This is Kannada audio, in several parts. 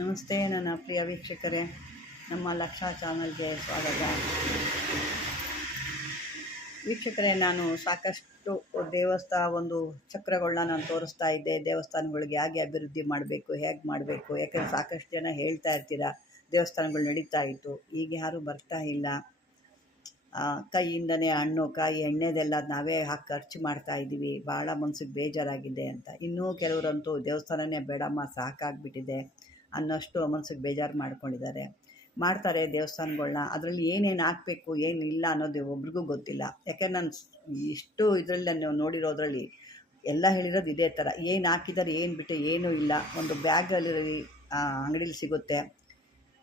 ನಮಸ್ತೆ, ನನ್ನ ಪ್ರಿಯ ವೀಕ್ಷಕರೇ. ನಮ್ಮ ಲಕ್ಷ ಚಾನಲ್ಗೆ ಸ್ವಾಗತ. ವೀಕ್ಷಕರೇ, ನಾನು ಸಾಕಷ್ಟು ದೇವಸ್ಥಾನ, ಒಂದು ಚಕ್ರಗಳನ್ನ ನಾನು ತೋರಿಸ್ತಾ ಇದ್ದೆ. ದೇವಸ್ಥಾನಗಳಿಗೆ ಹೇಗೆ ಅಭಿವೃದ್ಧಿ ಮಾಡಬೇಕು, ಹೇಗೆ ಮಾಡಬೇಕು, ಯಾಕಂದರೆ ಸಾಕಷ್ಟು ಜನ ಹೇಳ್ತಾ ಇರ್ತೀರ, ದೇವಸ್ಥಾನಗಳು ನಡೀತಾ ಇತ್ತು. ಈಗ ಯಾರೂ ಬರ್ತಾ ಇಲ್ಲ. ಕೈಯಿಂದನೇ ಹಣ್ಣು, ಕಾಯಿ, ಎಣ್ಣೆದೆಲ್ಲ ನಾವೇ ಹಾಕಿ ಖರ್ಚು ಮಾಡ್ತಾ ಇದ್ದೀವಿ. ಭಾಳ ಮನಸ್ಸಿಗೆ ಬೇಜಾರಾಗಿದೆ ಅಂತ. ಇನ್ನೂ ಕೆಲವರಂತೂ ದೇವಸ್ಥಾನನೇ ಬೇಡಮ್ಮ, ಸಾಕಾಗ್ಬಿಟ್ಟಿದೆ. ಅನ್ನೋಷ್ಟು ಮನಸ್ಸಿಗೆ ಬೇಜಾರು ಮಾಡ್ಕೊಂಡಿದ್ದಾರೆ. ಮಾಡ್ತಾರೆ ದೇವಸ್ಥಾನಗಳನ್ನ ಅದರಲ್ಲಿ ಏನೇನು ಹಾಕಬೇಕು ಏನಿಲ್ಲ ಅನ್ನೋದು ಒಬ್ರಿಗೂ ಗೊತ್ತಿಲ್ಲ. ಯಾಕೆ ನಾನು ಇಷ್ಟು ಇದರಲ್ಲಿ ನಾನು ನೋಡಿರೋದ್ರಲ್ಲಿ ಎಲ್ಲ ಹೇಳಿರೋದು ಇದೇ ಥರ ಏನು ಹಾಕಿದ್ದಾರೆ, ಏನು ಬಿಟ್ಟು ಏನೂ ಇಲ್ಲ. ಒಂದು ಬ್ಯಾಗಲ್ಲಿ ಅಂಗಡೀಲಿ ಸಿಗುತ್ತೆ.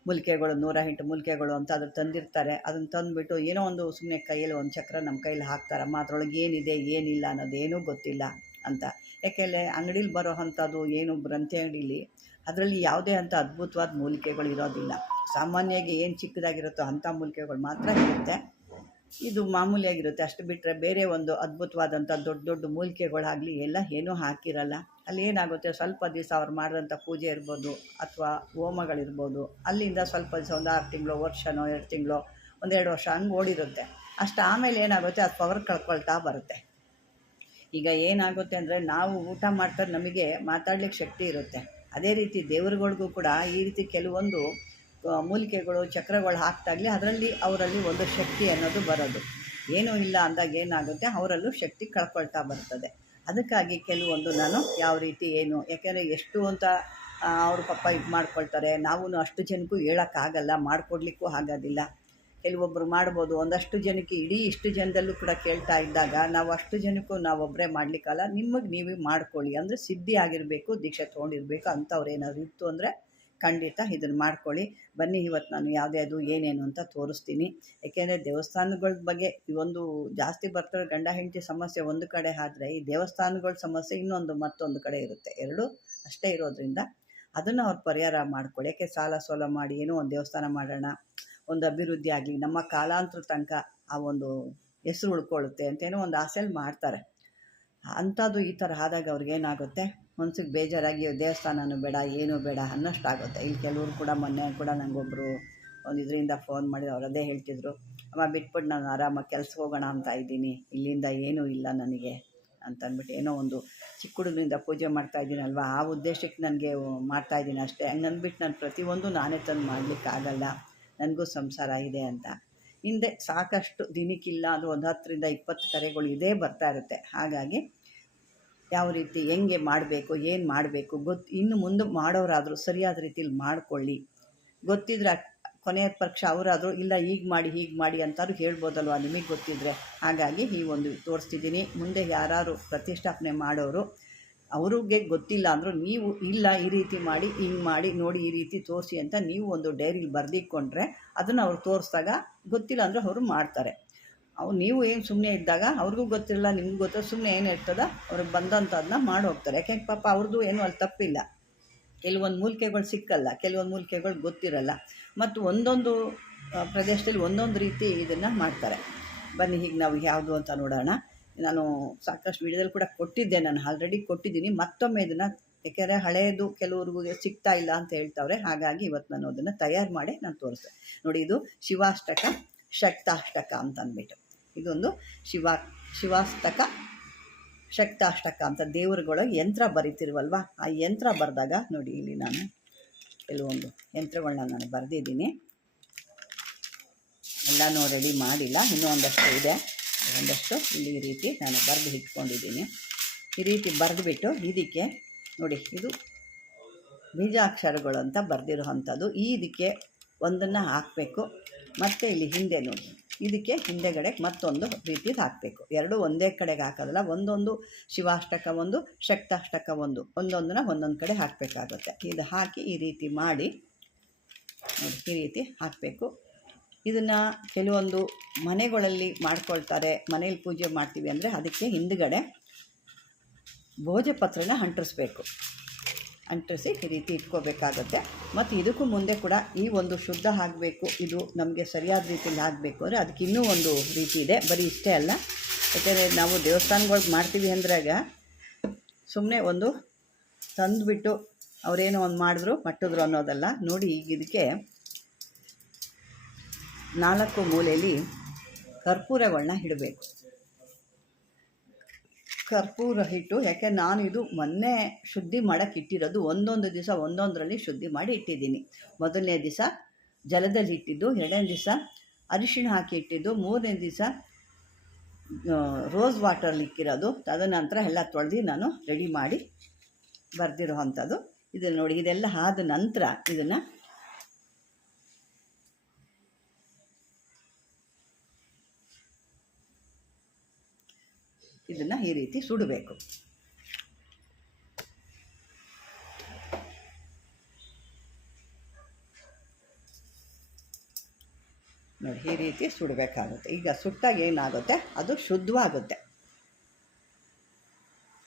ಮೂಲಿಕೆಗಳು, ನೂರ ಎಂಟು ಮೂಲಿಕೆಗಳು ಅಂತ ಅದ್ರ ತಂದಿರ್ತಾರೆ. ಅದನ್ನು ತಂದುಬಿಟ್ಟು ಏನೋ ಒಂದು ಸುಮ್ಮನೆ ಕೈಯಲ್ಲಿ ಒಂದು ಚಕ್ರ ನಮ್ಮ ಕೈಯಲ್ಲಿ ಹಾಕ್ತಾರಮ್ಮ ಅದರೊಳಗೆ ಏನಿದೆ, ಏನಿಲ್ಲ ಅನ್ನೋದೇನೂ ಗೊತ್ತಿಲ್ಲ ಅಂತ. ಯಾಕೆಂದರೆ ಅಂಗಡೀಲಿ ಬರೋ ಅಂಥದ್ದು ಏನು ಗ್ರಂಥಿ ಅಂಗಡೀಲಿ ಅದರಲ್ಲಿ ಯಾವುದೇ ಅಂಥ ಅದ್ಭುತವಾದ ಮೂಲಿಕೆಗಳು ಇರೋದಿಲ್ಲ. ಸಾಮಾನ್ಯವಾಗಿ ಏನು ಚಿಕ್ಕದಾಗಿರುತ್ತೋ ಅಂಥ ಮೂಲಿಕೆಗಳು ಮಾತ್ರ ಇರುತ್ತೆ. ಇದು ಮಾಮೂಲಿಯಾಗಿರುತ್ತೆ. ಅಷ್ಟು ಬಿಟ್ಟರೆ ಬೇರೆ ಒಂದು ಅದ್ಭುತವಾದಂಥ ದೊಡ್ಡ ದೊಡ್ಡ ಮೂಲಿಕೆಗಳಾಗಲಿ ಎಲ್ಲ ಏನೂ ಹಾಕಿರಲ್ಲ. ಅಲ್ಲಿ ಏನಾಗುತ್ತೆ? ಸ್ವಲ್ಪ ದಿವಸ ಅವ್ರು ಮಾಡಿದಂಥ ಪೂಜೆ ಇರ್ಬೋದು ಅಥವಾ ಹೋಮಗಳಿರ್ಬೋದು. ಅಲ್ಲಿಂದ ಸ್ವಲ್ಪ ದಿವಸ ಒಂದು ಆರು ತಿಂಗಳು, ವರ್ಷನೋ, ಎರಡು ತಿಂಗಳು ಒಂದೆರಡು ವರ್ಷ ಹಂಗೆ ಓಡಿರುತ್ತೆ. ಅಷ್ಟು ಆಮೇಲೆ ಏನಾಗುತ್ತೆ? ಅದು ಪವರ್ ಕಳ್ಕೊಳ್ತಾ ಬರುತ್ತೆ. ಈಗ ಏನಾಗುತ್ತೆ ಅಂದರೆ ನಾವು ಊಟ ಮಾಡ್ತಾರೆ ನಮಗೆ ಮಾತಾಡ್ಲಿಕ್ಕೆ ಶಕ್ತಿ ಇರುತ್ತೆ. ಅದೇ ರೀತಿ ದೇವರುಗಳಿಗೂ ಕೂಡ ಈ ರೀತಿ ಕೆಲವೊಂದು ಮೂಲಿಕೆಗಳು, ಚಕ್ರಗಳು ಹಾಕ್ತಾಗಲಿ ಅದರಲ್ಲಿ ಅವರಲ್ಲಿ ಒಂದು ಶಕ್ತಿ ಅನ್ನೋದು ಬರೋದು. ಏನೂ ಇಲ್ಲ ಅಂದಾಗ ಏನಾಗುತ್ತೆ? ಅವರಲ್ಲೂ ಶಕ್ತಿ ಕಳ್ಕೊಳ್ತಾ ಬರ್ತದೆ. ಅದಕ್ಕಾಗಿ ಕೆಲವೊಂದು ನಾನು ಯಾವ ರೀತಿ ಏನು, ಯಾಕೆಂದರೆ ಎಷ್ಟು ಅಂತ ಅವ್ರ ಪಾಪ ಇದು ಮಾಡ್ಕೊಳ್ತಾರೆ. ನಾವು ಅಷ್ಟು ಜನಕ್ಕೂ ಹೇಳೋಕ್ಕಾಗಲ್ಲ, ಮಾಡಿಕೊಡ್ಲಿಕ್ಕೂ ಆಗೋದಿಲ್ಲ. ಕೆಲವೊಬ್ಬರು ಮಾಡ್ಬೋದು. ಒಂದಷ್ಟು ಜನಕ್ಕೆ ಇಡೀ ಇಷ್ಟು ಜನದಲ್ಲೂ ಕೂಡ ಕೇಳ್ತಾ ಇದ್ದಾಗ ನಾವು ಅಷ್ಟು ಜನಕ್ಕೂ ನಾವೊಬ್ಬರೇ ಮಾಡಲಿಕ್ಕಲ್ಲ. ನಿಮಗೆ ನೀವೇ ಮಾಡ್ಕೊಳ್ಳಿ. ಅಂದರೆ ಸಿದ್ಧಿ ಆಗಿರಬೇಕು, ದೀಕ್ಷೆ ತೊಗೊಂಡಿರಬೇಕು ಅಂಥವ್ರು ಏನಾದ್ರು ಇತ್ತು ಅಂದರೆ ಖಂಡಿತ ಇದನ್ನು ಮಾಡ್ಕೊಳ್ಳಿ. ಬನ್ನಿ ಇವತ್ತು ನಾನು ಯಾವುದ್ಯಾವುದು ಏನೇನು ಅಂತ ತೋರಿಸ್ತೀನಿ. ಏಕೆಂದರೆ ದೇವಸ್ಥಾನಗಳ ಬಗ್ಗೆ ಈ ಒಂದು ಜಾಸ್ತಿ ಬರ್ತಾರೆ ಗಂಡ, ಹೆಂಡತಿ ಸಮಸ್ಯೆ ಒಂದು ಕಡೆ ಆದರೆ ಈ ದೇವಸ್ಥಾನಗಳ ಸಮಸ್ಯೆ ಇನ್ನೊಂದು ಮತ್ತೊಂದು ಕಡೆ ಇರುತ್ತೆ. ಎರಡು ಅಷ್ಟೇ ಇರೋದ್ರಿಂದ ಅದನ್ನು ಅವ್ರು ಪರಿಹಾರ ಮಾಡ್ಕೊಳ್ಳಿ. ಯಾಕೆ ಸಾಲ ಸೋಲ ಮಾಡಿ ಏನೋ ಒಂದು ದೇವಸ್ಥಾನ ಮಾಡೋಣ ಒಂದು ಅಭಿವೃದ್ಧಿ ಆಗಲಿ, ನಮ್ಮ ಕಾಲಾಂತರ ತನಕ ಆ ಒಂದು ಹೆಸರು ಉಳ್ಕೊಳ್ಳುತ್ತೆ ಅಂತೇನೋ ಒಂದು ಆಸೆಯಲ್ಲಿ ಮಾಡ್ತಾರೆ. ಅಂಥದ್ದು ಈ ಥರ ಆದಾಗ ಅವ್ರಿಗೇನಾಗುತ್ತೆ ಮನ್ಸಿಗೆ ಬೇಜಾರಾಗಿ ದೇವಸ್ಥಾನನೂ ಬೇಡ, ಏನೂ ಬೇಡ ಅನ್ನೋಷ್ಟಾಗುತ್ತೆ. ಇಲ್ಲಿ ಕೆಲವರು ಕೂಡ ಮೊನ್ನೆ ಕೂಡ ನನಗೊಬ್ಬರು ಒಂದು ಇದರಿಂದ ಫೋನ್ ಮಾಡಿ ಅವ್ರು ಅದೇ ಹೇಳ್ತಿದ್ರು, ಅಮ್ಮ ಬಿಟ್ಬಿಟ್ಟು ನಾನು ಆರಾಮಾಗಿ ಕೆಲ್ಸಕ್ಕೆ ಹೋಗೋಣ ಅಂತ ಇದ್ದೀನಿ, ಇಲ್ಲಿಂದ ಏನೂ ಇಲ್ಲ ನನಗೆ ಅಂತ ಅಂದ್ಬಿಟ್ಟು ಏನೋ ಒಂದು ಚಿಕ್ಕ ಹುಡುಗನಿಂದ ಪೂಜೆ ಮಾಡ್ತಾ ಇದ್ದೀನಲ್ವ ಆ ಉದ್ದೇಶಕ್ಕೆ ನನಗೆ ಮಾಡ್ತಾ ಇದ್ದೀನಿ ಅಷ್ಟೇ. ಹಂಗಂದ್ಬಿಟ್ಟು ನಾನು ಪ್ರತಿಯೊಂದು ನಾನೇ ತಂದು ಮಾಡಲಿಕ್ಕಾಗಲ್ಲ. ನನಗೂ ಸಂಸಾರ ಇದೆ ಅಂತ. ಹಿಂದೆ ಸಾಕಷ್ಟು ದಿನಕ್ಕಿಲ್ಲ ಅದು ಒಂದು ಹತ್ತರಿಂದ ಇಪ್ಪತ್ತು ಕರೆಗಳು ಇದೇ ಬರ್ತಾ ಇರುತ್ತೆ. ಹಾಗಾಗಿ ಯಾವ ರೀತಿ ಹೆಂಗೆ ಮಾಡಬೇಕು, ಏನು ಮಾಡಬೇಕು ಗೊತ್ತು ಇನ್ನು ಮುಂದೆ ಮಾಡೋರಾದರೂ ಸರಿಯಾದ ರೀತಿಲಿ ಮಾಡಿಕೊಳ್ಳಿ. ಗೊತ್ತಿದ್ರೆ ಕೊನೆಯ ಪಕ್ಷ ಅವರಾದರೂ, ಇಲ್ಲ ಹೀಗೆ ಮಾಡಿ ಹೀಗೆ ಮಾಡಿ ಅಂತಾರು ಹೇಳ್ಬೋದಲ್ವ ನಿಮಗೆ ಗೊತ್ತಿದ್ರೆ. ಹಾಗಾಗಿ ಈ ಒಂದು ತೋರಿಸ್ತಿದ್ದೀನಿ. ಮುಂದೆ ಯಾರು ಪ್ರತಿಷ್ಠಾಪನೆ ಮಾಡೋರು ಅವ್ರಿಗೆ ಗೊತ್ತಿಲ್ಲ ಅಂದರೂ ನೀವು ಇಲ್ಲ ಈ ರೀತಿ ಮಾಡಿ, ಹಿಂಗೆ ಮಾಡಿ, ನೋಡಿ ಈ ರೀತಿ ತೋರಿಸಿ ಅಂತ ನೀವು ಒಂದು ಡೈರಿಲಿ ಬರೆದಿಟ್ಕೊಂಡ್ರೆ ಅದನ್ನು ಅವ್ರು ತೋರಿಸಿದಾಗ ಗೊತ್ತಿಲ್ಲ ಅಂದರೆ ಅವರು ಮಾಡ್ತಾರೆ. ಅವು ನೀವು ಏನು ಸುಮ್ಮನೆ ಇದ್ದಾಗ ಅವ್ರಿಗೂ ಗೊತ್ತಿರಲ್ಲ, ನಿಮಗೂ ಗೊತ್ತಿಲ್ಲ ಸುಮ್ಮನೆ ಏನು ಇರ್ತದ ಅವ್ರಿಗೆ ಬಂದಂಥದ್ದನ್ನ ಮಾಡಿ ಹೋಗ್ತಾರೆ. ಯಾಕೆ ಪಾಪ ಅವ್ರದ್ದು ಏನು ಅಲ್ಲಿ ತಪ್ಪಿಲ್ಲ. ಕೆಲವೊಂದು ಮೂಲಿಕೆಗಳು ಸಿಕ್ಕಲ್ಲ, ಕೆಲವೊಂದು ಮೂಲಿಕೆಗಳು ಗೊತ್ತಿರಲ್ಲ. ಮತ್ತು ಒಂದೊಂದು ಪ್ರದೇಶದಲ್ಲಿ ಒಂದೊಂದು ರೀತಿ ಇದನ್ನು ಮಾಡ್ತಾರೆ. ಬನ್ನಿ ಹೀಗೆ ನಾವು ಯಾವುದು ಅಂತ ನೋಡೋಣ. ನಾನು ಸಾಕಷ್ಟು ವಿಡಿಯೋದಲ್ಲಿ ಕೂಡ ಕೊಟ್ಟಿದ್ದೆ, ನಾನು ಆಲ್ರೆಡಿ ಕೊಟ್ಟಿದ್ದೀನಿ. ಮತ್ತೊಮ್ಮೆ ಇದನ್ನು ಯಾಕೆಂದರೆ ಹಳೆಯದು ಕೆಲವ್ರಿಗೆ ಸಿಗ್ತಾ ಇಲ್ಲ ಅಂತ ಹೇಳ್ತಾವ್ರೆ, ಹಾಗಾಗಿ ಇವತ್ತು ನಾನು ಅದನ್ನು ತಯಾರು ಮಾಡಿ ನಾನು ತೋರಿಸ್ತೆ. ನೋಡಿ, ಇದು ಶಿವಾಷ್ಟಕ, ಶಕ್ತಾಷ್ಟಕ ಅಂತ ಅಂದ್ಬಿಟ್ಟು. ಇದೊಂದು ಶಿವ, ಶಿವಾಷ್ಟಕ, ಶಕ್ತಾಷ್ಟಕ ಅಂತ ದೇವರುಗಳ ಯಂತ್ರ ಬರೀತಿರುವಲ್ವ? ಆ ಯಂತ್ರ ಬರೆದಾಗ, ನೋಡಿ, ಇಲ್ಲಿ ನಾನು ಕೆಲವೊಂದು ಯಂತ್ರಗಳನ್ನ ನಾನು ಬರೆದಿದ್ದೀನಿ. ಎಲ್ಲನೂ ರೆಡಿ ಮಾಡಿಲ್ಲ, ಇನ್ನೂ ಒಂದಷ್ಟು ಇದೆ. ಒಂದಷ್ಟು ಇಲ್ಲಿ ಈ ರೀತಿ ನಾನು ಬರೆದು ಇಟ್ಕೊಂಡಿದ್ದೀನಿ ಈ ರೀತಿ ಬರೆದುಬಿಟ್ಟು ಇದಕ್ಕೆ ನೋಡಿ, ಇದು ಬೀಜಾಕ್ಷರಗಳು ಅಂತ ಬರೆದಿರೋ ಈ ಇದಕ್ಕೆ ಒಂದನ್ನು ಹಾಕಬೇಕು. ಮತ್ತು ಇಲ್ಲಿ ಹಿಂದೆ ನೋಡಿ, ಇದಕ್ಕೆ ಹಿಂದೆಗಡೆ ಮತ್ತೊಂದು ರೀತಿ ಹಾಕಬೇಕು. ಎರಡು ಒಂದೇ ಕಡೆಗೆ ಹಾಕೋದಲ್ಲ, ಒಂದೊಂದು ಶಿವಾಷ್ಟಕ ಒಂದು, ಶಕ್ತಾಷ್ಟಕ ಒಂದು, ಒಂದೊಂದನ್ನ ಒಂದೊಂದು ಕಡೆ ಹಾಕಬೇಕಾಗುತ್ತೆ. ಇದು ಹಾಕಿ ಈ ರೀತಿ ಮಾಡಿ ನೋಡಿ, ಈ ರೀತಿ ಹಾಕಬೇಕು. ಇದನ್ನು ಕೆಲವೊಂದು ಮನೆಗಳಲ್ಲಿ ಮಾಡ್ಕೊಳ್ತಾರೆ. ಮನೇಲಿ ಪೂಜೆ ಮಾಡ್ತೀವಿ ಅಂದರೆ ಅದಕ್ಕೆ ಹಿಂದುಗಡೆ ಭೋಜಪತ್ರನ ಅಂಟಿಸ್ಬೇಕು. ಅಂಟಿಸಿ ಈ ರೀತಿ ಇಟ್ಕೋಬೇಕಾಗತ್ತೆ. ಮತ್ತು ಇದಕ್ಕೂ ಮುಂದೆ ಕೂಡ ಈ ಒಂದು ಶುದ್ಧ ಆಗಬೇಕು, ಇದು ನಮಗೆ ಸರಿಯಾದ ರೀತಿಯಲ್ಲಿ ಆಗಬೇಕು ಅಂದರೆ ಅದಕ್ಕೆ ಇನ್ನೂ ಒಂದು ರೀತಿ ಇದೆ. ಬರೀ ಇಷ್ಟೇ ಅಲ್ಲ. ಯಾಕೆಂದರೆ ನಾವು ದೇವಸ್ಥಾನಗಳಿಗೆ ಮಾಡ್ತೀವಿ ಅಂದ್ರಾಗ ಸುಮ್ಮನೆ ಒಂದು ತಂದುಬಿಟ್ಟು ಅವರೇನೋ ಒಂದು ಮಾಡಿದ್ರು, ಮಟ್ಟಿದ್ರು ಅನ್ನೋದಲ್ಲ. ನೋಡಿ ಈಗ ಇದಕ್ಕೆ ನಾಲ್ಕು ಮೂಲೆಯಲ್ಲಿ ಕರ್ಪೂರಗಳನ್ನ ಇಡಬೇಕು. ಕರ್ಪೂರ ಹಿಟ್ಟು, ಯಾಕೆ ನಾನು ಇದು ಮೊನ್ನೆ ಶುದ್ಧಿ ಮಾಡೋಕ್ಕೆ ಇಟ್ಟಿರೋದು, ಒಂದೊಂದು ದಿವಸ ಒಂದೊಂದರಲ್ಲಿ ಶುದ್ಧಿ ಮಾಡಿ ಇಟ್ಟಿದ್ದೀನಿ. ಮೊದಲನೇ ದಿವಸ ಜಲದಲ್ಲಿ ಇಟ್ಟಿದ್ದು, ಎರಡನೇ ದಿವಸ ಅರಿಶಿಣ ಹಾಕಿ ಇಟ್ಟಿದ್ದು, ಮೂರನೇ ದಿವಸ ರೋಸ್ ವಾಟರ್ಲಿ ಇಕ್ಕಿರೋದು. ತದನಂತರ ಎಲ್ಲ ತೊಳೆದು ನಾನು ರೆಡಿ ಮಾಡಿ ಬರೆದಿರೋ ಅಂಥದ್ದು ಇದನ್ನು ನೋಡಿ, ಇದೆಲ್ಲ ಆದ ನಂತರ ಇದನ್ನು ಇದನ್ನು ಈ ರೀತಿ ಸುಡಬೇಕು. ನೋಡಿ, ಈ ರೀತಿ ಸುಡಬೇಕಾಗುತ್ತೆ. ಈಗ ಸುಟ್ಟಾಗ ಏನಾಗುತ್ತೆ? ಅದು ಶುದ್ಧವಾಗುತ್ತೆ.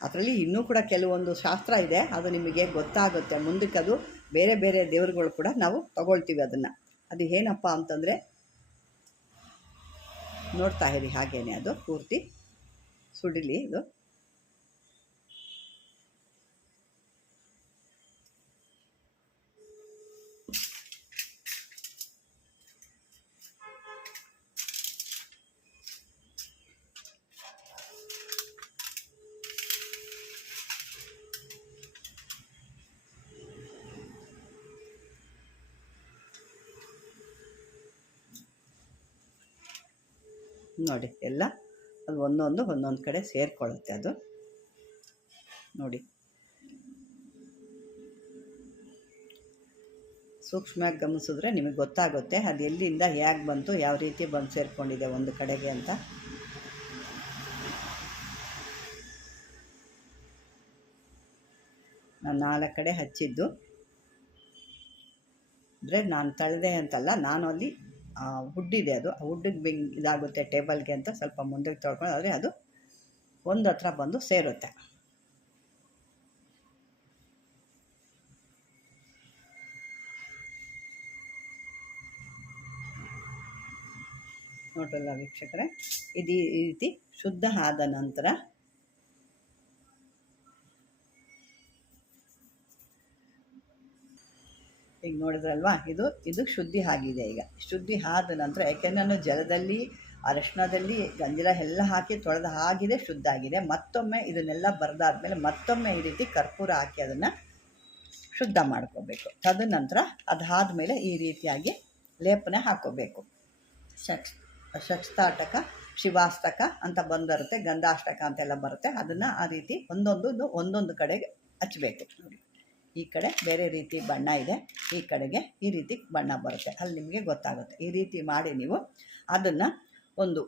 ಅದರಲ್ಲಿ ಇನ್ನೂ ಕೂಡ ಕೆಲವೊಂದು ಶಾಸ್ತ್ರ ಇದೆ. ಅದು ನಿಮಗೆ ಗೊತ್ತಾಗುತ್ತೆ. ಮುಂದಕ್ಕೆ ಅದು ಬೇರೆ ಬೇರೆ ದೇವರುಗಳು ಕೂಡ ನಾವು ತಗೊಳ್ತೀವಿ ಅದನ್ನು. ಅದು ಏನಪ್ಪ ಅಂತಂದರೆ, ನೋಡ್ತಾ ಇರಿ ಹಾಗೇನೆ, ಅದು ಪೂರ್ತಿ ಸುಡಿಲಿ ಇದು ನೋಡಿ ಎಲ್ಲ ಅದು ಒಂದೊಂದು ಒಂದೊಂದು ಕಡೆ ಸೇರಿಕೊಳ್ಳುತ್ತೆ ಅದು. ನೋಡಿ. ಸೂಕ್ಷ್ಮವಾಗಿ ಗಮನಿಸಿದ್ರೆ ನಿಮಗೆ ಗೊತ್ತಾಗುತ್ತೆ ಅದು ಎಲ್ಲಿಂದ ಹೇಗೆ ಬಂತು, ಯಾವ ರೀತಿ ಬಂದು ಸೇರಿಕೊಂಡಿದೆ ಒಂದು ಕಡೆಗೆ ಅಂತ. ನಾನು ನಾಲ್ಕು ಕಡೆ ಹಚ್ಚಿದ್ದು. ಅಂದರೆ ನಾನು ತಳೆದೆ ಅಂತಲ್ಲ, ನಾನು ಅಲ್ಲಿ ವುಡ್ಡಿದೆ ಅದು. ಆ ಹುಡ್ಡಿಗೆ ಬೆಂಗ್ ಇದಾಗುತ್ತೆ ಟೇಬಲ್ಗೆ ಅಂತ ಸ್ವಲ್ಪ ಮುಂದಕ್ಕೆ ತೊಳ್ಕೊಂಡು ಆದರೆ ಅದು ಒಂದು ಹತ್ರ ಬಂದು ಸೇರುತ್ತೆ. ನೋಡಲ್ಲ ವೀಕ್ಷಕರೇ, ಇದು ಈ ರೀತಿ ಶುದ್ಧ ಆದ ನಂತರ ಈಗ ನೋಡಿದ್ರಲ್ವಾ? ಇದು ಇದು ಶುದ್ಧಿ ಆಗಿದೆ ಈಗ. ಶುದ್ಧಿ ಆದ ನಂತರ ಯಾಕೆಂದ್ರೆ ನಾನು ಜಲದಲ್ಲಿ, ಅರಶಿನದಲ್ಲಿ ಗಂಜಲ ಎಲ್ಲ ಹಾಕಿ ತೊಳೆದು ಆಗಿದೆ ಶುದ್ಧ ಆಗಿದೆ. ಮತ್ತೊಮ್ಮೆ ಇದನ್ನೆಲ್ಲ ಬರೆದಾದ್ಮೇಲೆ ಮತ್ತೊಮ್ಮೆ ಈ ರೀತಿ ಕರ್ಪೂರ ಹಾಕಿ ಅದನ್ನು ಶುದ್ಧ ಮಾಡ್ಕೋಬೇಕು. ತದನಂತರ ಅದಾದಮೇಲೆ ಈ ರೀತಿಯಾಗಿ ಲೇಪನೆ ಹಾಕೋಬೇಕು. ಶಕ್ಸ್ ಶಕ್ಸ್ತಾಟಕ ಶಿವಾಷ್ಟಕ ಅಂತ ಬಂದಿರುತ್ತೆ, ಗಂಧಾಷ್ಟಕ ಅಂತೆಲ್ಲ ಬರುತ್ತೆ. ಅದನ್ನು ಆ ರೀತಿ ಒಂದೊಂದು ಒಂದೊಂದು ಕಡೆಗೆ ಹಚ್ಚಬೇಕು ನೋಡಿ ಈ ಕಡೆ ಬೇರೆ ರೀತಿ ಬಣ್ಣ ಇದೆ. ಈ ಕಡೆಗೆ ಈ ರೀತಿ ಬಣ್ಣ ಬರುತ್ತೆ. ಅಲ್ಲಿ ನಿಮಗೆ ಗೊತ್ತಾಗುತ್ತೆ. ಈ ರೀತಿ ಮಾಡಿ ನೀವು ಅದನ್ನು ಒಂದು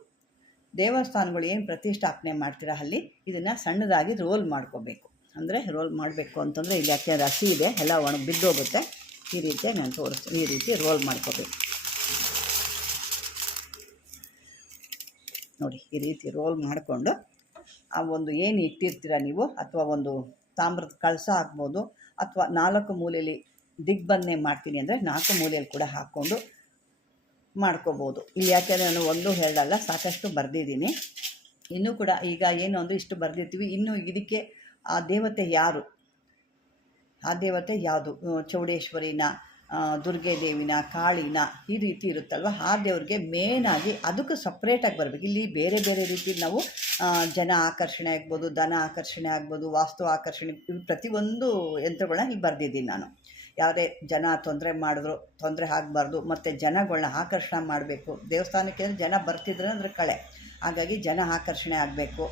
ದೇವಸ್ಥಾನಗಳು ಏನು ಪ್ರತಿಷ್ಠಾಪನೆ ಮಾಡ್ತೀರಾ ಅಲ್ಲಿ ಇದನ್ನು ಸಣ್ಣದಾಗಿ ರೋಲ್ ಮಾಡ್ಕೋಬೇಕು. ಅಂದರೆ ರೋಲ್ ಮಾಡಬೇಕು ಅಂತಂದರೆ ಇಲ್ಲಿ ಯಾಕೆ ಹಸಿ ಇದೆ. ಎಲ್ಲ ಒಣ ಬಿದ್ದೋಗುತ್ತೆ. ಈ ರೀತಿ ನಾನು ತೋರಿಸ್ತೀನಿ. ಈ ರೀತಿ ರೋಲ್ ಮಾಡ್ಕೋಬೇಕು. ನೋಡಿ, ಈ ರೀತಿ ರೋಲ್ ಮಾಡಿಕೊಂಡು ಆ ಒಂದು ಏನು ಇಟ್ಟಿರ್ತೀರ ನೀವು ಅಥವಾ ಒಂದು ತಾಮ್ರದ ಕಳಸ ಹಾಕ್ಬೋದು ಅಥವಾ ನಾಲ್ಕು ಮೂಲೆಯಲ್ಲಿ ದಿಗ್ಬಂಧನೆ ಮಾಡ್ತೀನಿ ಅಂದರೆ ನಾಲ್ಕು ಮೂಲೆಯಲ್ಲಿ ಕೂಡ ಹಾಕ್ಕೊಂಡು ಮಾಡ್ಕೋಬೋದು. ಇಲ್ಲಿ ಯಾಕೆ ನಾನು ಒಂದು ಎರಡಲ್ಲ ಸಾಕಷ್ಟು ಬರೆದಿದ್ದೀನಿ. ಇನ್ನೂ ಕೂಡ ಈಗ ಏನು ಅಂದರೆ ಇಷ್ಟು ಬರೆದಿರ್ತೀವಿ. ಇನ್ನು ಇದಕ್ಕೆ ಆ ದೇವತೆ ಯಾರು? ಆ ದೇವತೆ ಯಾವುದು? ಚೌಡೇಶ್ವರಿನ ದುರ್ಗೆ ದೇವಿನ, ಕಾಳಿನ ಈ ರೀತಿ ಇರುತ್ತಲ್ವ? ಆ ದೇವ್ರಿಗೆ ಮೇನಾಗಿ ಅದಕ್ಕೆ ಸಪ್ರೇಟಾಗಿ ಬರಬೇಕು. ಇಲ್ಲಿ ಬೇರೆ ಬೇರೆ ರೀತಿ ನಾವು ಜನ ಆಕರ್ಷಣೆ ಆಗ್ಬೋದು, ಧನ ಆಕರ್ಷಣೆ ಆಗ್ಬೋದು, ವಾಸ್ತು ಆಕರ್ಷಣೆ ಪ್ರತಿಯೊಂದು ಯಂತ್ರಗಳನ್ನ ಇಲ್ಲಿ ಬರೆದಿದ್ದೀನಿ ನಾನು. ಯಾವುದೇ ಜನ ತೊಂದರೆ ಮಾಡಿದ್ರು, ತೊಂದರೆ ಆಗಬಾರ್ದು, ಮತ್ತು ಜನಗಳನ್ನ ಆಕರ್ಷಣೆ ಮಾಡಬೇಕು. ದೇವಸ್ಥಾನಕ್ಕೆ ಜನ ಬರ್ತಿದ್ರೆ ಅಂದರೆ ಕಳೆ. ಹಾಗಾಗಿ ಜನ ಆಕರ್ಷಣೆ ಆಗಬೇಕು.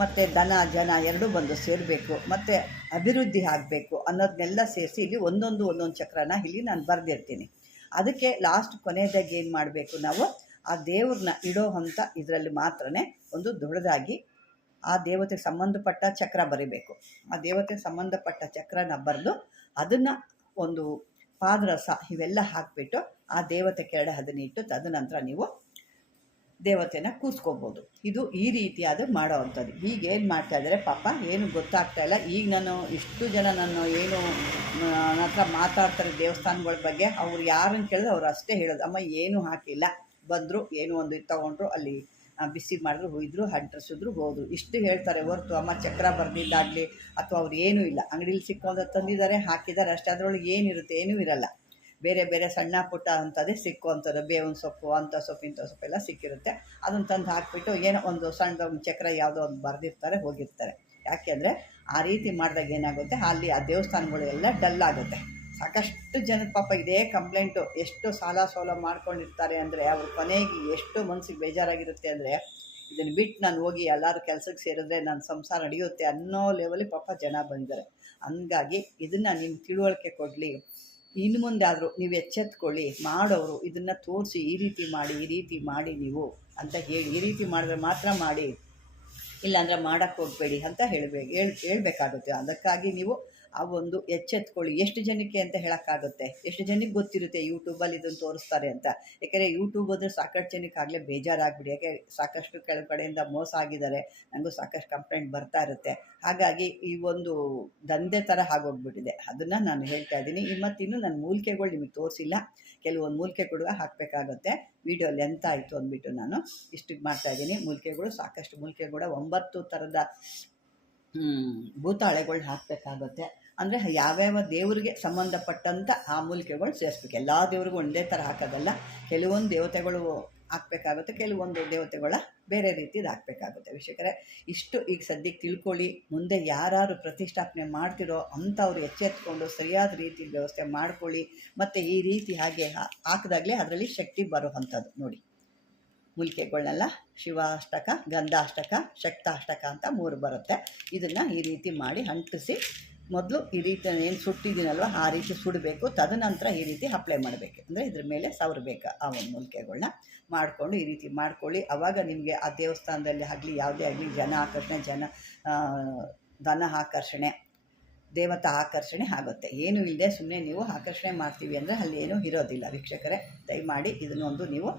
ಮತ್ತು ದನ ಜನ ಎರಡೂ ಬಂದು ಸೇರಬೇಕು, ಮತ್ತು ಅಭಿವೃದ್ಧಿ ಆಗಬೇಕು ಅನ್ನೋದನ್ನೆಲ್ಲ ಸೇರಿಸಿ ಇಲ್ಲಿ ಒಂದೊಂದು ಒಂದೊಂದು ಚಕ್ರನ ಇಲ್ಲಿ ನಾನು ಬರೆದಿರ್ತೀನಿ. ಅದಕ್ಕೆ ಲಾಸ್ಟ್ ಕೊನೆಯದಾಗಿ ಏನು ಮಾಡಬೇಕು ನಾವು? ಆ ದೇವ್ರನ್ನ ಇಡೋ ಅಂತ ಇದರಲ್ಲಿ ಮಾತ್ರ ಒಂದು ದೊಡ್ಡದಾಗಿ ಆ ದೇವತೆಗೆ ಸಂಬಂಧಪಟ್ಟ ಚಕ್ರ ಬರಿಬೇಕು. ಆ ದೇವತೆಗೆ ಸಂಬಂಧಪಟ್ಟ ಚಕ್ರನ ಬರೆದು ಅದನ್ನು ಒಂದು ಪಾದರಸ ಇವೆಲ್ಲ ಹಾಕಿಬಿಟ್ಟು ಆ ದೇವತೆ ಕೆರಡೆ ಅದನ್ನ ತದನಂತರ ನೀವು ದೇವತೆನ ಕೂರಿಸ್ಕೋಬೋದು ಇದು ಈ ರೀತಿಯಾದ ಮಾಡೋ ಅಂಥದ್ದು. ಈಗ ಏನು ಮಾಡ್ತಾ ಇದ್ದಾರೆ? ಪಾಪ ಏನು ಗೊತ್ತಾಗ್ತಾ ಇಲ್ಲ. ಈಗ ನಾನು ಇಷ್ಟು ಜನ ನಾನು ಏನು, ನನ್ನ ಹತ್ರ ಮಾತಾಡ್ತಾರೆ ದೇವಸ್ಥಾನಗಳ ಬಗ್ಗೆ, ಅವ್ರು ಯಾರನ್ನು ಕೇಳಿದ್ರೆ ಅವ್ರು ಅಷ್ಟೇ ಹೇಳೋದು. ಅಮ್ಮ, ಏನೂ ಹಾಕಿಲ್ಲ. ಬಂದರು, ಏನು ಒಂದು ತೊಗೊಂಡ್ರು, ಅಲ್ಲಿ ಬಿಸಿ ಮಾಡಿದ್ರು, ಹುಯ್ದ್ರು ಅಂಟಿಸಿದ್ರು ಹೋದರು. ಇಷ್ಟು ಹೇಳ್ತಾರೆ ಹೊರ್ತು, ಅಮ್ಮ, ಚಕ್ರ ಬರೆದಿದ್ದಾಗಲಿ, ಅಥವಾ ಅವ್ರು ಏನೂ ಇಲ್ಲ. ಅಂಗಡೀಲಿ ಸಿಕ್ಕೋದ ತಂದಿದ್ದಾರೆ, ಹಾಕಿದ್ದಾರೆ, ಅಷ್ಟೇ. ಅದರೊಳಗೆ ಏನಿರುತ್ತೆ? ಏನೂ ಇರಲ್ಲ. ಬೇರೆ ಬೇರೆ ಸಣ್ಣ ಪುಟ್ಟ ಅಂಥದ್ದೇ ಸಿಕ್ಕುವಂಥದ್ದು, ಬೇವಿನ ಸೊಪ್ಪು, ಅಂಥ ಸೊಪ್ಪು ಇಂಥ ಸೊಪ್ಪೆಲ್ಲ ಸಿಕ್ಕಿರುತ್ತೆ. ಅದನ್ನು ತಂದು ಹಾಕಿಬಿಟ್ಟು ಏನೋ ಒಂದು ಸಣ್ಣ ಒಂದು ಚಕ್ರ ಯಾವುದೋ ಒಂದು ಬರೆದಿರ್ತಾರೆ, ಹೋಗಿರ್ತಾರೆ. ಯಾಕೆಂದರೆ ಆ ರೀತಿ ಮಾಡಿದಾಗ ಏನಾಗುತ್ತೆ? ಅಲ್ಲಿ ಆ ದೇವಸ್ಥಾನಗಳೆಲ್ಲ ಡಲ್ ಆಗುತ್ತೆ. ಸಾಕಷ್ಟು ಜನದ ಪಾಪ ಇದೇ ಕಂಪ್ಲೇಂಟು, ಎಷ್ಟು ಸಾಲ ಸೋಲ ಮಾಡ್ಕೊಂಡಿರ್ತಾರೆ ಅಂದರೆ, ಅವ್ರ ಕೊನೆಗೆ ಎಷ್ಟು ಮನಸ್ಸಿಗೆ ಬೇಜಾರಾಗಿರುತ್ತೆ ಅಂದರೆ, ಇದನ್ನು ಬಿಟ್ಟು ನಾನು ಹೋಗಿ ಎಲ್ಲರೂ ಕೆಲಸಕ್ಕೆ ಸೇರಿದ್ರೆ ನನ್ನ ಸಂಸಾರ ನಡೆಯುತ್ತೆ ಅನ್ನೋ ಲೆವೆಲಿಗೆ ಪಾಪ ಜನ ಬಂದಿದ್ದಾರೆ. ಹಂಗಾಗಿ ಇದನ್ನು ನಿಮ್ಗೆ ತಿಳುವಳಿಕೆ ಕೊಡಲಿ. ಇನ್ನು ಮುಂದೆ ಆದರೂ ನೀವು ಎಚ್ಚೆತ್ಕೊಳ್ಳಿ ಮಾಡೋರು ಇದನ್ನು ತೋರಿಸಿ ಈ ರೀತಿ ಮಾಡಿ, ಈ ರೀತಿ ಮಾಡಿ ನೀವು ಅಂತ ಹೇಳಿ, ಈ ರೀತಿ ಮಾಡಿದ್ರೆ ಮಾತ್ರ ಮಾಡಿ, ಇಲ್ಲಾಂದರೆ ಮಾಡೋಕ್ಕೆ ಹೋಗಬೇಡಿ ಅಂತ ಹೇಳಬೇಕು ಹೇಳ್, ಹೇಳಬೇಕಾಗುತ್ತೆ. ಅದಕ್ಕಾಗಿ ನೀವು ಆ ಒಂದು ಎಚ್ಚೆತ್ಕೊಳ್ಳಿ. ಎಷ್ಟು ಜನಕ್ಕೆ ಅಂತ ಹೇಳೋಕ್ಕಾಗುತ್ತೆ? ಎಷ್ಟು ಜನಕ್ಕೆ ಗೊತ್ತಿರುತ್ತೆ ಯೂಟ್ಯೂಬಲ್ಲಿ ಇದನ್ನು ತೋರಿಸ್ತಾರೆ ಅಂತ? ಯಾಕೆಂದರೆ ಯೂಟ್ಯೂಬ್ ಅಂದರೆ ಸಾಕಷ್ಟು ಜನಕ್ಕೆ ಆಗಲೇ ಬೇಜಾರಾಗ್ಬಿಡಿ. ಯಾಕೆ ಸಾಕಷ್ಟು ಕೆಳಗಡೆಯಿಂದ ಮೋಸ ಆಗಿದ್ದಾರೆ ನನಗೂ ಸಾಕಷ್ಟು ಕಂಪ್ಲೇಂಟ್ ಬರ್ತಾ ಇರುತ್ತೆ. ಹಾಗಾಗಿ ಈ ಒಂದು ದಂಧೆ ಥರ ಆಗೋಗ್ಬಿಟ್ಟಿದೆ. ಅದನ್ನು ನಾನು ಹೇಳ್ತಾ ಇದ್ದೀನಿ. ಮತ್ತಿನ್ನೂ ನನ್ನ ಮೂಲಿಕೆಗಳು ನಿಮಗೆ ತೋರಿಸಿಲ್ಲ. ಕೆಲವೊಂದು ಮೂಲಿಕೆ ಕೂಡ ಹಾಕಬೇಕಾಗುತ್ತೆ. ವಿಡಿಯೋ ಲೆಂತ್ ಆಯಿತು ಅಂದ್ಬಿಟ್ಟು ನಾನು ಇಷ್ಟು ಮಾಡ್ತಾಯಿದ್ದೀನಿ ಮೂಲಿಕೆಗಳು ಸಾಕಷ್ಟು ಮೂಲಿಕೆ ಕೂಡ ಒಂಬತ್ತು ಥರದ ಭೂತಾಳೆಗಳು ಹಾಕಬೇಕಾಗುತ್ತೆ. ಅಂದರೆ ಯಾವ್ಯಾವ ದೇವರಿಗೆ ಸಂಬಂಧಪಟ್ಟಂಥ ಆ ಮೂಲಿಕೆಗಳು ಸೇರಿಸ್ಬೇಕು. ಎಲ್ಲ ದೇವ್ರಿಗೂ ಒಂದೇ ಥರ ಹಾಕೋದಲ್ಲ. ಕೆಲವೊಂದು ದೇವತೆಗಳು ಹಾಕಬೇಕಾಗುತ್ತೆ, ಕೆಲವೊಂದು ದೇವತೆಗಳ ಬೇರೆ ರೀತಿದು ಹಾಕಬೇಕಾಗುತ್ತೆ. ವೀಕ್ಷಕರೇ, ಇಷ್ಟು ಈಗ ಸದ್ಯಕ್ಕೆ ತಿಳ್ಕೊಳ್ಳಿ. ಮುಂದೆ ಯಾರು ಪ್ರತಿಷ್ಠಾಪನೆ ಮಾಡ್ತಿರೋ ಅಂಥವ್ರು ಎಚ್ಚೆತ್ಕೊಂಡು ಸರಿಯಾದ ರೀತಿ ವ್ಯವಸ್ಥೆ ಮಾಡ್ಕೊಳ್ಳಿ. ಮತ್ತು ಈ ರೀತಿ ಹಾಗೆ ಹಾಕಿದಾಗಲೇ ಅದರಲ್ಲಿ ಶಕ್ತಿ ಬರುವಂಥದ್ದು ನೋಡಿ. ಮೂಲಿಕೆಗಳನ್ನೆಲ್ಲ ಶಿವಾಷ್ಟಕ, ಗಂಧಾಷ್ಟಕ, ಶಕ್ತಾಷ್ಟಕ ಅಂತ ಮೂರು ಬರುತ್ತೆ. ಇದನ್ನು ಈ ರೀತಿ ಮಾಡಿ ಅಂಟಿಸಿ ಮೊದಲು ಈ ರೀತಿ ಏನು ಸುಟ್ಟಿದ್ದೀನಲ್ವ, ಆ ರೀತಿ ಸುಡಬೇಕು. ತದನಂತರ ಈ ರೀತಿ ಅಪ್ಲೈ ಮಾಡಬೇಕು. ಅಂದರೆ ಇದ್ರ ಮೇಲೆ ಸವರಬೇಕು ಆ ಒಂದು ಮೂಲಿಕೆಗಳನ್ನ ಮಾಡಿಕೊಂಡು ಈ ರೀತಿ ಮಾಡ್ಕೊಳ್ಳಿ. ಆವಾಗ ನಿಮಗೆ ಆ ದೇವಸ್ಥಾನದಲ್ಲಿ ಆಗಲಿ ಯಾವುದೇ ಆಗಲಿ ಜನ ಆಕರ್ಷಣೆ, ಜನ ಧನ ಆಕರ್ಷಣೆ, ದೇವತಾ ಆಕರ್ಷಣೆ ಆಗುತ್ತೆ. ಏನೂ ಇಲ್ಲದೆ ಸುಮ್ಮನೆ ನೀವು ಆಕರ್ಷಣೆ ಮಾಡ್ತೀವಿ ಅಂದರೆ ಅಲ್ಲಿ ಏನೂ ಇರೋದಿಲ್ಲ. ವೀಕ್ಷಕರೇ, ದಯಮಾಡಿ ಇದನ್ನೊಂದು ನೀವು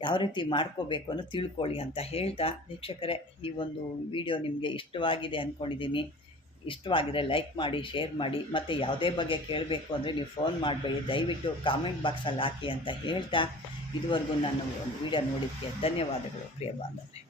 ಯಾವ ರೀತಿ ಮಾಡ್ಕೋಬೇಕು ಅನ್ನೋ ತಿಳ್ಕೊಳ್ಳಿ ಅಂತ ಹೇಳ್ತಾ. ವೀಕ್ಷಕರೇ, ಈ ಒಂದು ವಿಡಿಯೋ ನಿಮಗೆ ಇಷ್ಟವಾಗಿದೆ ಅಂದ್ಕೊಂಡಿದ್ದೀನಿ ಇಷ್ಟವಾಗಿದ್ರೆ ಲೈಕ್ ಮಾಡಿ ಶೇರ್ ಮಾಡಿ, ಮತ್ತು ಯಾವುದೇ ಬಗ್ಗೆ ಕೇಳಬೇಕು ಅಂದರೆ ನೀವು ಫೋನ್ ಮಾಡಬೇಡಿ. ದಯವಿಟ್ಟು ಕಾಮೆಂಟ್ ಬಾಕ್ಸಲ್ಲಿ ಹಾಕಿ ಅಂತ ಹೇಳ್ತಾ ಇದುವರೆಗೂ ನಾನು ಒಂದು ವಿಡಿಯೋ ನೋಡಿದ್ದಕ್ಕೆ ಧನ್ಯವಾದಗಳು, ಪ್ರಿಯ ಬಾಂಧವರೇ.